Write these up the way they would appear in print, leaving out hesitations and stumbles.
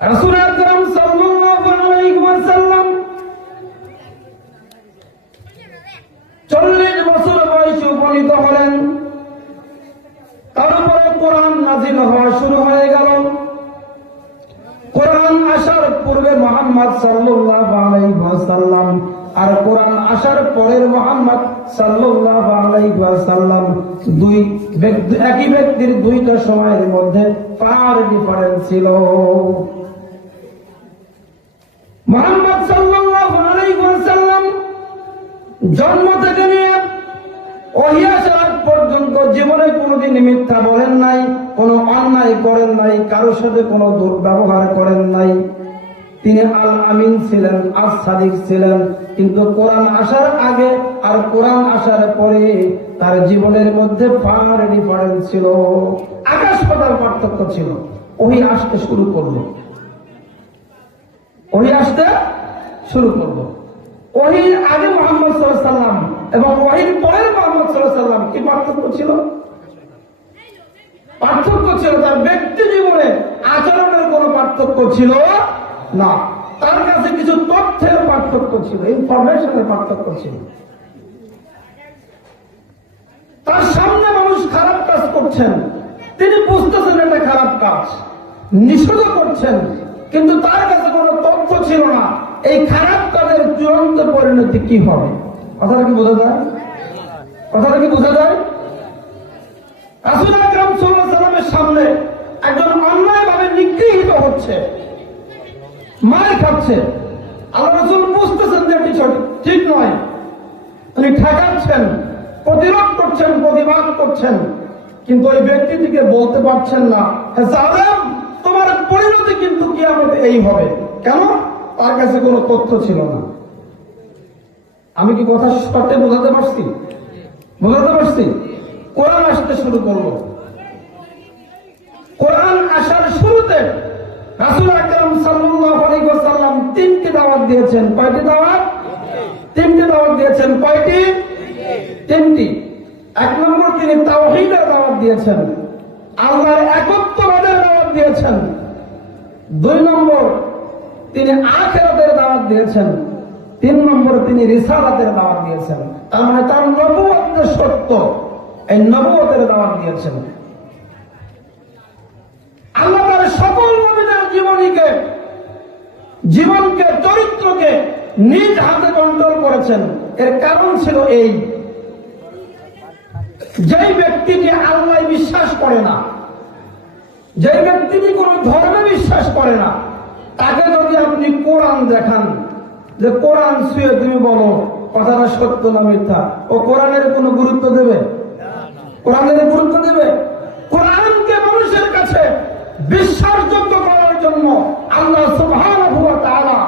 রাসূল আকরাম সাল্লাল্লাহু আলাইহি ওয়াসাল্লাম 40 বছর বয়সে উপনীত হলেন। তার উপরে কোরআন নাযিল হওয়া শুরু হয়ে গেল। কোরআন আসার পূর্বে মুহাম্মদ সাল্লাল্লাহু আলাইহি ওয়াসাল্লাম আর কোরআন আসার পরের মুহাম্মদ সাল্লাল্লাহু আলাইহি ওয়াসাল্লাম একই ব্যক্তির দুইটা সময়ের মধ্যে ফার ডিফারেন্স ছিল। মুহাম্মদ সাল্লাল্লাহু আলাইহি ওয়াসাল্লাম জন্ম থেকে নিয়ে ওহী আসার পর্যন্ত জীবনে কোনোদিন মিথ্যা বলেন নাই, কোনো অন্যায় করেন নাই, কারোর সাথে কোনো দুর্ব্যবহার করেন নাই। তিনি আল আমিন ছিলেন, আস সাদিক ছিলেন। কিন্তু কোরআন আসার আগে আর কোরআন আসার পরে তার জীবনের মধ্যে ফার ডিফারেন্স ছিল, আকাশ পাতাল পার্থক্য ছিল। ওহী আসতে শুরু করলো, ওহী আসতে শুরু করলো। ওহীর আগে মুহাম্মদ সাল্লাল্লাহু আলাইহি ওয়াসাল্লাম এবং ওহীর পরের মুহাম্মদ সাল্লাল্লাহু আলাইহি ওয়াসাল্লাম কি পার্থক্য ছিল? পার্থক্য ছিল তার ব্যক্তি জীবনে আচরণের কোনো পার্থক্য ছিল না। তার কাছে কিছু তথ্যের পার্থক্য ছিল, ইনফরমেশনের পার্থক্য ছিল। তার সামনে মানুষ খারাপ কাজ করছেন, তিনি বুঝতেছেন এটা খারাপ কাজ, নিষেধ করছেন, কিন্তু তার কাছে কোনো তথ্য ছিল না এই খারাপ কাজের চূড়ান্ত পরিণতি কি হবে। কথাটা কি বোঝা যায়? কথাটা কি বোঝা যায়? রাসূল আকরাম সাল্লাল্লাহু আলাইহি ওয়াসাল্লামের সামনে একজন অন্যায়ভাবে নিগৃহীত হচ্ছে, মার খাচ্ছে। আল্লাহ রাসূল বুঝতেছেন যে এটি ঠিক নয়, তিনি ঠেকাচ্ছেন, প্রতিরোধ করছেন, প্রতিবাদ করছেন, কিন্তু ওই ব্যক্তিটিকে বলতে পারছেন না, হে জালেম, তোমার পরিণতি কিন্তু কিয়ামতে এই হবে। কেন? তার কাছে কোনো তথ্য ছিল না। আমি কি কথা শর্টে বোঝাতে পারছি? বোঝাতে পারছি? কোরআন আসতে শুরু করলো। কোরআন আসার শুরুতে রাসূল আকরাম সাল্লাল্লাহু আলাইহি ওয়াসাল্লাম 3টি দাওয়াত দিয়েছেন। কয়টি দাওয়াত? 3টি দাওয়াত দিয়েছেন। কয়টি? 3টি। 1 নম্বর তিনি তাওহীদের দাওয়াত দিয়েছেন, আল্লাহর একত্ববাদের দাওয়াত দিয়েছেন। 2 নম্বর তিনি আখিরাতের দাওয়াত দিয়েছেন। 3 নম্বর তিনি রিসালাতের দাওয়াত দিয়েছেন। তার মানে তার নবুয়ত যে সত্য, এই নবুয়তের দাওয়াত দিয়েছেন। আল্লাহ তার সকল নবীদের জীবনকে, চরিত্রকে নিজ হাতে কন্ট্রোল করেছেন। এর কারণ ছিল এই, যেই ব্যক্তিটি আল্লাহ বিশ্বাস করে না, যেই ব্যক্তিটি কোন ধর্মে বিশ্বাস করে না, তাকে যদি আপনি কোরআন দেখান যে কোরআন ছুঁয়ে তুমি বলো কথাটা সত্য না মিথ্যা, ও কোরআনের কোনো গুরুত্ব দেবে? কোরআনের গুরুত্ব দেবে? কোরআনকে মানুষের কাছে বিশ্বাসযোগ্য করার জন্য আল্লাহ সুবহানাহু ওয়া তাআলা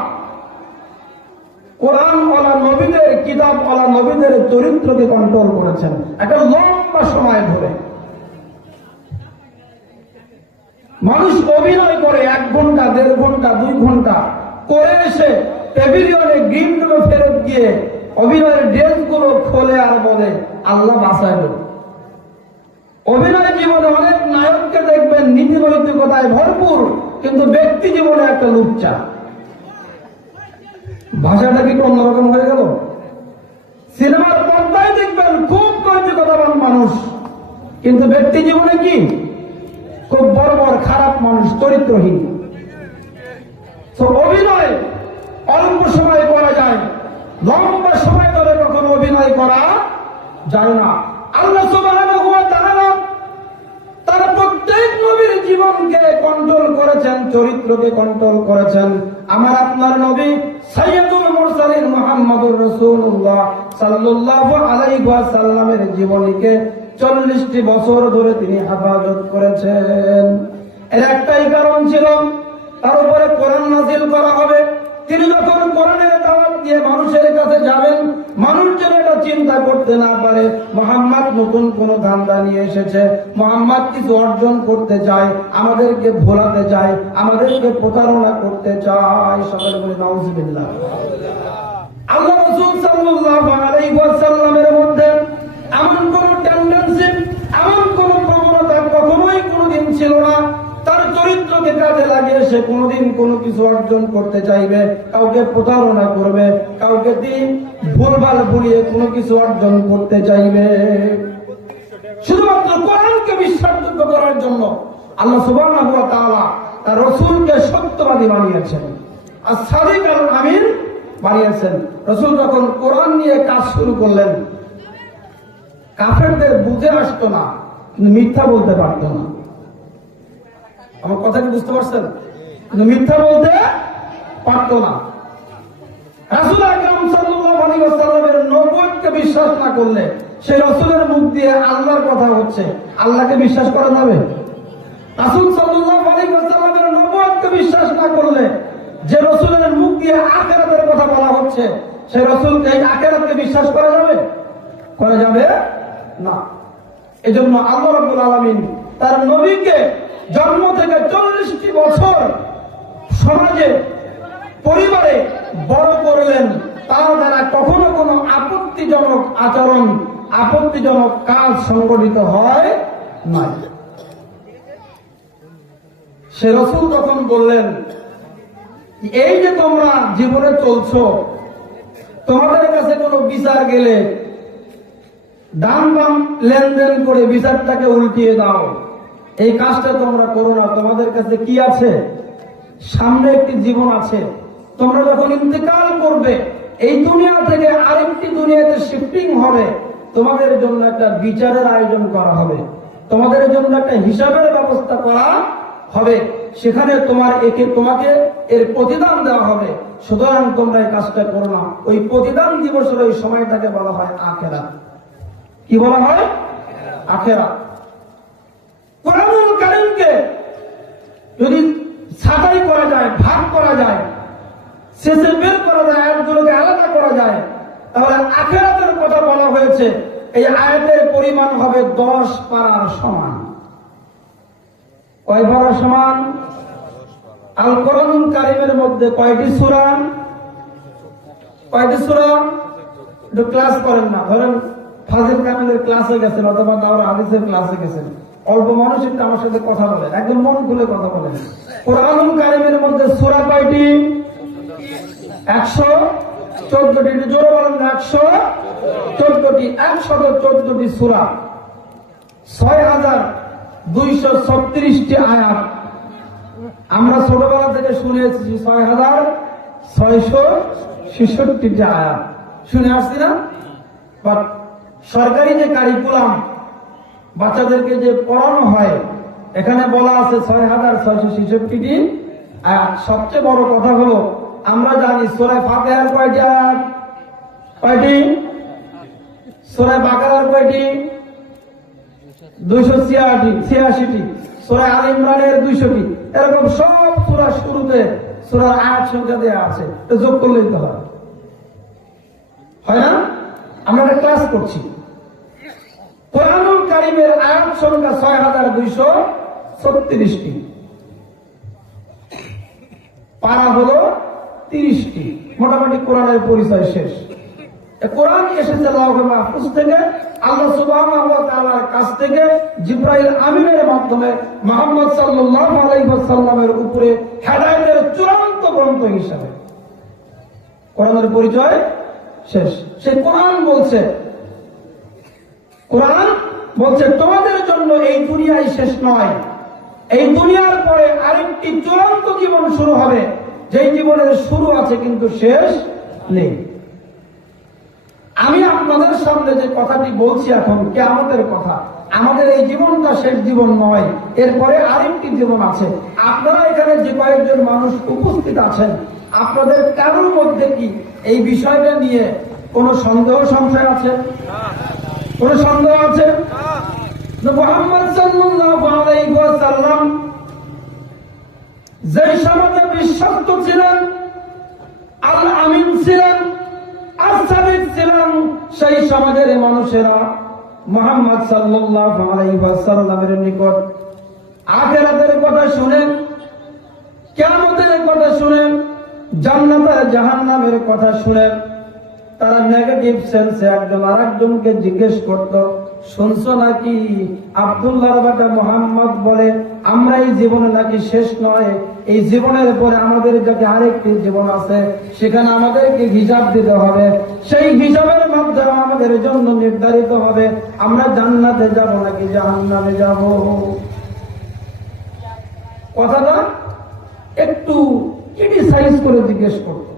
কোরআনওয়ালা নবীদের, কিতাবওয়ালা নবীদের চরিত্রকে কন্ট্রোল করেছেন একটা লম্বা সময় ধরে। মানুষ অভিনয় করে 1 ঘন্টা, 1.5 ঘন্টা, 2 ঘন্টা করে এসে প্যাভিলিয়নে গ্রিন রুমে ফেরত গিয়ে অভিনয়ের ড্রেসগুলো খোলে আর বলে আল্লাহ বাঁচাইল। অভিনয় জীবনে অনেক নায়ককে দেখবেন নীতি নৈতিকতায় ভরপুর, কিন্তু ব্যক্তি জীবনে একটা লুচ্চা। ভাষাটা কি অন্যরকম হয়ে গেল? সিনেমার পর্দায় দেখবেন খুব নৈতিকতাবান মানুষ, কিন্তু ব্যক্তি জীবনে কি খুব বর্বর, খারাপ মানুষ, চরিত্রহীন। তো অভিনয় অল্প সময় করা যায়, লম্বা সময় ধরে কখনো অভিনয় করা যায় না। আল্লাহ সুবহানাহু ওয়া তাআলা তার প্রত্যেক নবীর জীবনকে কন্ট্রোল করেছেন, চরিত্রকে কন্ট্রোল করেছেন। আমার আপনার নবী সাইয়্যিদুল মুরসালিন মুহাম্মদুর রাসূলুল্লাহ সাল্লাল্লাহু আলাইহি ওয়াসাল্লামের জীবনীকে 40টি বছর ধরে তিনি হেফাজত করেছেন। এর একটাই কারণ ছিল, তার উপরে কোরআন নাযিল করা হবে। তিনি যখন কোরআনের দাওয়াত দিয়ে মানুষের কাছে যাবেন, মানুষ যেন এটা চিন্তা করতে না পারে মুহাম্মদ নতুন কোন ধান্দা নিয়ে এসেছে, মুহাম্মদ কিছু অর্জন করতে চায়, আমাদেরকে ভোলাতে চায়, আমাদেরকে প্রতারণা করতে চায়। সবাই বলে নাউযুবিল্লাহ। আল্লাহ রাসূল সাল্লাল্লাহু আলাইহি ওয়াসাল্লামের মধ্যে এমন কোন টেন্ডেন্সি, এমন কোন প্রবণতা কখনোই কোনোদিন ছিল না। তার চরিত্রকে কাজে কাজে লাগিয়ে সে কোনোদিন কোনো কিছু অর্জন করতে চাইবে, কাউকে প্রতারণা করবে, কাউকে তিনি ভুলভাল ভুলিয়ে কোনো কিছু অর্জন করতে চাইবে। শুধুমাত্র কোরআনকে বিশ্বাসযোগ্য করার জন্য আল্লাহ সুবহানাহু ওয়া তাআলা তার রাসূলকে সত্যবাদী বানিয়েছেন, আর সাদিক আল আমিন বানিয়েছেন। রাসূল যখন কোরআন নিয়ে কাজ শুরু করলেন, কাফেরদের বুঝে আসতো না, কিন্তু মিথ্যা বলতে পারতো না। আমার কথা কি বুঝতে পারছেন? কিন্তু মিথ্যা বলতে পারতো না। রাসূল আকরাম সাল্লাল্লাহু আলাইহি ওয়াসাল্লামের নবুয়তকে বিশ্বাস না করলে, সেই রাসূলের মুখ দিয়ে আল্লাহর কথা হচ্ছে, আল্লাহকে বিশ্বাস করা যাবে? রাসূল সাল্লাল্লাহু আলাইহি ওয়াসাল্লামের নবুয়তকে বিশ্বাস না করলে, যে রাসূলের মুখ দিয়ে আখিরাতের কথা বলা হচ্ছে, সেই রাসূলকে এই আখিরাতকে বিশ্বাস করা যাবে? করা যাবে না। এজন্য আল্লাহ রাব্বুল আলামিন তার নবীকে জন্ম থেকে 40টি বছর সমাজে পরিবারে বড় করলেন, তার দ্বারা কখনো কোনো আপত্তিজনক আচরণ, আপত্তিজনক কাজ সংগঠিত হয় না। সে রাসূল তখন বললেন, এই যে তোমরা জীবনে চলছো, তোমাদের কাছে কোনো বিচার গেলে ডান বাম লেনদেন করে বিচারটাকে উল্টিয়ে দাও, এই কাজটা তোমরা করো না। তোমাদের কাছে কি আছে? সামনে একটি জীবন আছে। তোমরা যখন ইন্তেকাল করবে, এই দুনিয়া থেকে আরেকটি দুনিয়াতে শিফটিং হবে, তোমাদের জন্য একটা বিচারের আয়োজন করা হবে, তোমাদের জন্য একটা হিসাবের ব্যবস্থা করা হবে, সেখানে তোমাকে এর প্রতিদান দেওয়া হবে। সুতরাং তোমরা এই কাজটা করো না। ওই প্রতিদান দিবসের ওই সময়টাকে বলা হয় আখিরাত। কি বলা হয়? আখিরাত। কোরআনুল কারীমকে যদি ছাঁটাই করা যায়, ভাগ করা যায়, শেষে বের করা যায়, আয়াতগুলোকে আলাদা করা যায়, তাহলে আখিরাতের কথা বলা হয়েছে। এই আয়াতের পরিমাণ হবে 10 পারার সমান। কয় পারার সমান? আল কোরআনুল কারীমের মধ্যে কয়টি সূরা? কয়টি সূরা? একটু ক্লাস করেন না। ধরেন ফাজিল কামিলের ক্লাসে গেছেন অথবা দাওরা হাদিসের ক্লাসে গেছেন, অল্প মানুষ একটু আমার সাথে কথা বলেন, একদম মন খুলে কথা বলেন। কোরআনুল কারীমের মধ্যে সূরা কয়টি? 114টি। একটু জোরে বলেন না। 114টি। 114টি সূরা, 6236টি আয়াত। আমরা ছোটবেলা থেকে শুনে এসেছি 6666টি আয়াত শুনে আসছি না? বাট সরকারি যে কারিকুলাম বাচ্চাদেরকে যে পড়ানো হয়, এখানে বলা আছে 6666টি আয়াত। সবচেয়ে বড় কথা হলো, আমরা জানি সূরা ফাতিহার কয়টি আয়াত? কয়টি? সূরা বাকারার কয়টি? 286টি। সূরা আল ইমরানের 200টি। এরকম সব সূরা শুরুতে সূরার আয়াত সংখ্যা দেওয়া আছে, তো যোগ করলেই তো হয় না? আমরা ক্লাস করছি। কোরআনুল কারীমের আয়াত সংখ্যা 6236টি, পারা হলো 30টি। মোটামুটি কোরআনের পরিচয় শেষ। কোরআন এসেছে লাওহে মাহফুজ থেকে, আল্লাহ সুবহানাহু ওয়া তাআলার কাছ থেকে জিবরাইল আমিনের মাধ্যমে মুহাম্মদ সাল্লাল্লাহু আলাইহি ওয়াসাল্লামের উপরে হেদায়েতের চূড়ান্ত গ্রন্থ হিসাবে। কোরআনের পরিচয় শেষ। সে কোরআন বলছে তোমাদের জন্য এই দুনিয়াই শেষ নয়, এই দুনিয়ার পরে আরেকটি চূড়ান্ত জীবন শুরু হবে, যেই জীবনের শুরু আছে কিন্তু শেষ নেই। আমি আপনাদের সামনে যে কথাটি বলছি এখন কিয়ামতের কথা, আমাদের এই জীবনটা শেষ জীবন নয়, এরপরে আরেকটি জীবন আছে। আপনারা এখানে যে কয়েকজন মানুষ উপস্থিত আছেন, আপনাদের কারোর মধ্যে কি এই বিষয়টা নিয়ে কোন সন্দেহ সংশয় আছে? কোন সন্দেহ আছে? মুহাম্মদ সাল্লাল্লাহু আলাইহি ওয়াসাল্লাম যে সমাজে বিশ্বস্ত ছিলেন, আল আমিন ছিলেন, আস-সাদিক ছিলেন, সেই সমাজের মানুষেরা মুহাম্মদ সাল্লাল্লাহু আলাইহি ওয়াসাল্লামের নিকট আখিরাতের কথা শুনেন, কিয়ামতের কথা শুনেন, জান্নাত আর জাহান্নামের কথা শুনেন। তারা নেগেটিভ সেন্সে একজন আরেকজনকে জিজ্ঞেস করত, শুনছো নাকি আব্দুল্লাহর বেটা মুহাম্মদ বলে আমরা এই জীবনে নাকি শেষ নয়, এই জীবনের পরে আমাদের যাকে আরেকটি জীবন আছে, সেখানে আমাদেরকে হিসাব দিতে হবে। সেই হিসাবের মাধ্যমে আমাদের জন্য নির্ধারিত হবে আমরা জান্নাতে যাব নাকি জাহান্নামে যাব। কথাটা একটু ক্রিটিসাইজ করে জিজ্ঞেস করত।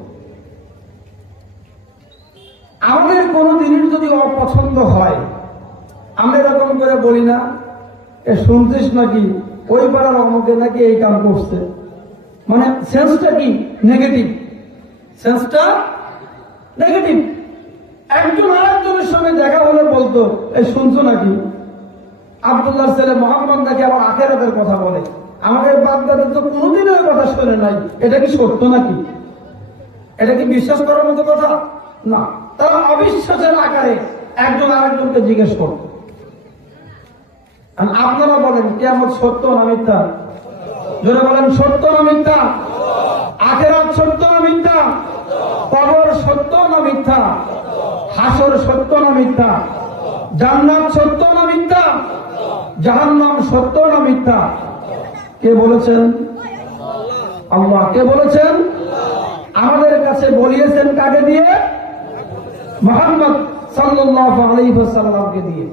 আমাদের কোন জিনিস যদি অপছন্দ হয়, আমরা এরকম করে বলি না, এ শুনছিস নাকি ওই পাড়ার অমুকে নাকি এই কাম করছে, মানে সেন্সটা কি নেগেটিভ, সেন্সটা নেগেটিভ। একজন আরেকজনের সঙ্গে দেখা হলে বলতো, এই শুনছো নাকি আব্দুল্লাহ ছেলে মোহাম্মদ নাকি আবার আখেরাতের কথা বলে, আমাদের বাগদাদের তো কোনোদিন ওই কথা শুনে নাই, এটা কি সত্য নাকি? এটা কি বিশ্বাস করার মতো কথা না। তারা অবিশ্বাসের আকারে একজন আরেকজনকে জিজ্ঞেস করত। আপনারা বলেন কিয়ামত সত্য না মিথ্যা? যারা বলেন সত্য না মিথ্যা? আখিরাত সত্য না মিথ্যা? কবর সত্য না মিথ্যা? হাসর সত্য না মিথ্যা? জান্নাত সত্য না মিথ্যা? জাহান্নাম সত্য না মিথ্যা? কে বলেছেন? আল্লাহ। কে বলেছেন? আমাদের কাছে বলিয়েছেন কাকে দিয়ে? মুহাম্মদ সাল্লাল্লাহু আলাইহি ওয়াসাল্লামকে দিয়ে।